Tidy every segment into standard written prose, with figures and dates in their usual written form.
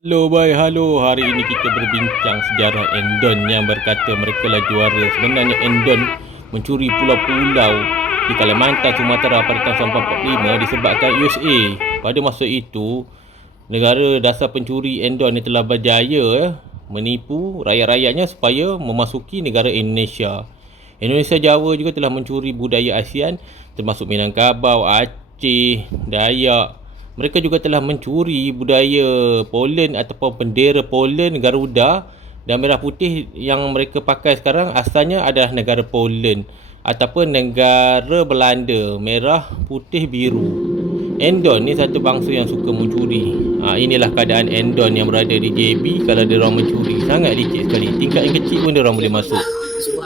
Halo bhai, halo. Hari ini kita berbincang sejarah Endon yang berkata mereka lah juara. Sebenarnya Endon mencuri pulau-pulau di Kalimantan, Sumatera pada tahun 1945 disebabkan USA. Pada masa itu, negara dasar pencuri Endon ni telah berjaya menipu rakyat-rakyatnya supaya memasuki negara Indonesia. Indonesia Jawa juga telah mencuri budaya ASEAN termasuk Minangkabau, Aceh, Dayak. Mereka juga telah mencuri budaya Poland ataupun bendera Poland, Garuda dan merah putih yang mereka pakai sekarang asalnya adalah negara Poland ataupun negara Belanda, merah, putih, biru. Endon ni satu bangsa yang suka mencuri. Inilah keadaan Endon yang berada di JB kalau dia orang mencuri. Sangat licik sekali. Tingkat yang kecil pun dia orang boleh masuk.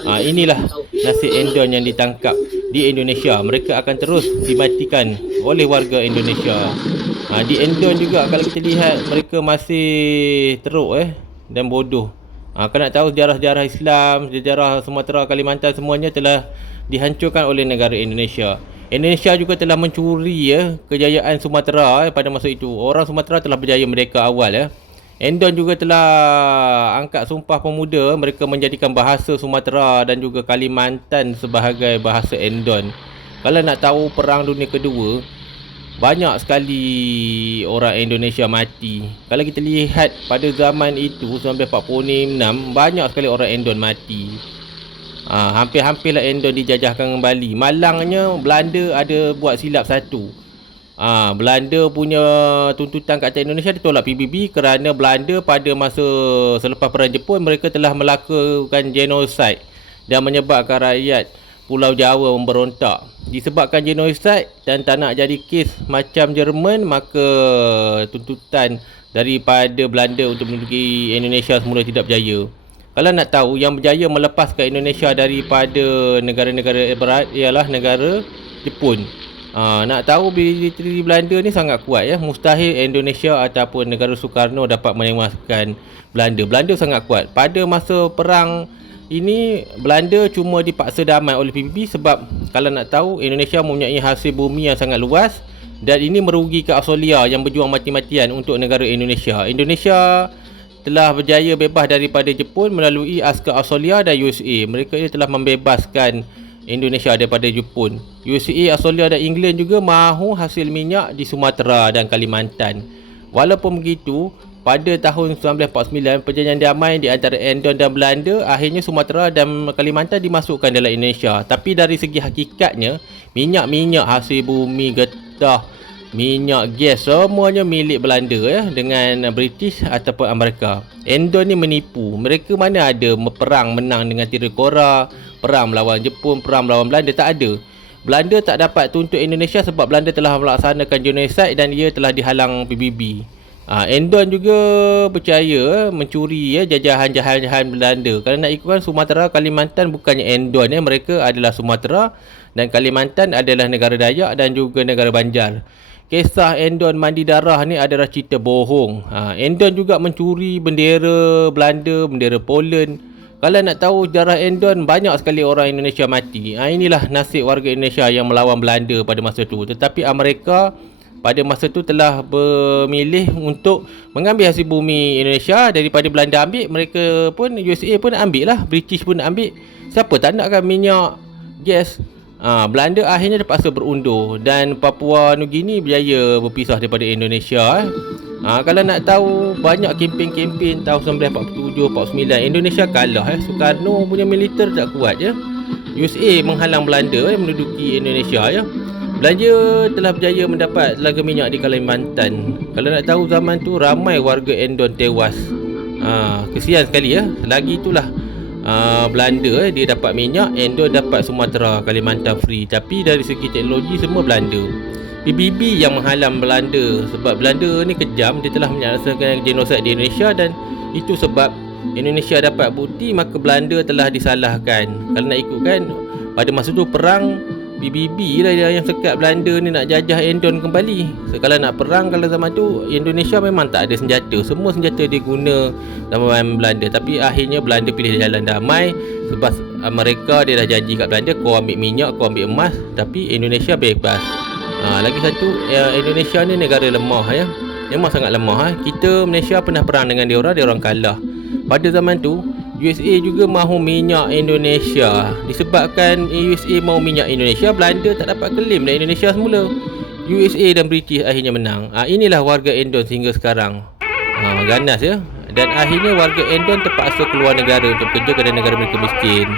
Inilah nasib Endon yang ditangkap di Indonesia. Mereka akan terus dimatikan oleh warga Indonesia. Di Endon juga kalau kita lihat mereka masih teruk dan bodoh. Kalau nak tahu sejarah-sejarah Islam, sejarah Sumatera, Kalimantan semuanya telah dihancurkan oleh negara Indonesia. Indonesia juga telah mencuri kejayaan Sumatera pada masa itu. Orang Sumatera telah berjaya merdeka awal. Endon juga telah angkat Sumpah Pemuda, mereka menjadikan bahasa Sumatera dan juga Kalimantan sebagai bahasa Endon. Kalau nak tahu Perang Dunia Kedua, banyak sekali orang Indonesia mati. Kalau kita lihat pada zaman itu 1946, banyak sekali orang Endon mati. Hampir-hampirlah Endon dijajahkan kembali. Malangnya Belanda ada buat silap satu. Belanda punya tuntutan kat atas Indonesia ditolak PBB kerana Belanda pada masa selepas Perang Jepun mereka telah melakukan genosid dan menyebabkan rakyat Pulau Jawa memberontak. Disebabkan genosid dan tak nak jadi kes macam Jerman, maka tuntutan daripada Belanda untuk menduduki Indonesia semula tidak berjaya. Kalau nak tahu yang berjaya melepaskan Indonesia daripada negara-negara barat ialah negara Jepun. Nak tahu militeri Belanda ni sangat kuat Mustahil Indonesia ataupun negara Soekarno dapat menewaskan Belanda. Belanda sangat kuat. Pada masa perang ini Belanda cuma dipaksa damai oleh PBB sebab kalau nak tahu Indonesia mempunyai hasil bumi yang sangat luas dan ini merugikan Australia yang berjuang mati-matian untuk negara Indonesia. Indonesia telah berjaya bebas daripada Jepun melalui askar Australia dan USA. Mereka ini telah membebaskan Indonesia daripada Jepun. USA, Australia dan England juga mahu hasil minyak di Sumatera dan Kalimantan. Walaupun begitu, pada tahun 1949 perjanjian damai di antara Endon dan Belanda, akhirnya Sumatera dan Kalimantan dimasukkan dalam Indonesia. Tapi dari segi hakikatnya, minyak-minyak hasil bumi, getah, minyak gas semuanya milik Belanda dengan British ataupun Amerika. Endon ni menipu. Mereka mana ada perang menang dengan Tirikora, perang melawan Jepun, perang melawan Belanda, tak ada. Belanda tak dapat tuntut Indonesia sebab Belanda telah melaksanakan genosid dan ia telah dihalang PBB. Endon juga percaya mencuri jajahan-jajahan Belanda. Kalau nak ikutkan Sumatera, Kalimantan bukannya Endon mereka adalah Sumatera dan Kalimantan adalah negara Dayak dan juga negara Banjar. Kisah Endon mandi darah ni adalah cerita bohong. Endon juga mencuri bendera Belanda, bendera Poland. Kalau nak tahu sejarah Endon, banyak sekali orang Indonesia mati. Inilah nasib warga Indonesia yang melawan Belanda pada masa itu. Tetapi Amerika pada masa itu telah memilih untuk mengambil hasil bumi Indonesia daripada Belanda ambil. Mereka pun, USA pun ambil lah, British pun ambil. Siapa tak nakkan minyak, gas? Belanda akhirnya terpaksa berundur dan Papua Nugini berjaya berpisah daripada Indonesia. Kalau nak tahu banyak kempen-kempen tahun 1947-49 Indonesia kalah Soekarno punya militer tak kuat USA menghalang Belanda menduduki Indonesia Belanda telah berjaya mendapat telaga minyak di Kalimantan. Kalau nak tahu zaman tu ramai warga Endon tewas. Kesian sekali Lagi itulah Belanda dia dapat minyak, Endon dapat Sumatera, Kalimantan free. Tapi dari segi teknologi semua Belanda. PBB yang menghalang Belanda sebab Belanda ni kejam, dia telah menyelesaikan genosid di Indonesia dan itu sebab Indonesia dapat bukti maka Belanda telah disalahkan. Kalau nak ikutkan pada masa tu perang PBB lah yang sekat Belanda ni nak jajah Endon kembali. Kalau nak perang kalau zaman tu Indonesia memang tak ada senjata, semua senjata dia guna zaman Belanda. Tapi akhirnya Belanda pilih jalan damai sebab mereka dia dah janji kat Belanda, kau ambil minyak, kau ambil emas, tapi Indonesia bebas. Lagi satu, Indonesia ni negara lemah memang sangat lemah. Kita Malaysia pernah perang dengan dia orang kalah. Pada zaman tu USA juga mahu minyak Indonesia. Disebabkan USA mahu minyak Indonesia, Belanda tak dapat claim dari Indonesia semula. USA dan British akhirnya menang. Inilah warga Endon sehingga sekarang. Ganas ya. Dan akhirnya warga Endon terpaksa keluar negara untuk bekerja kerana negara mereka miskin.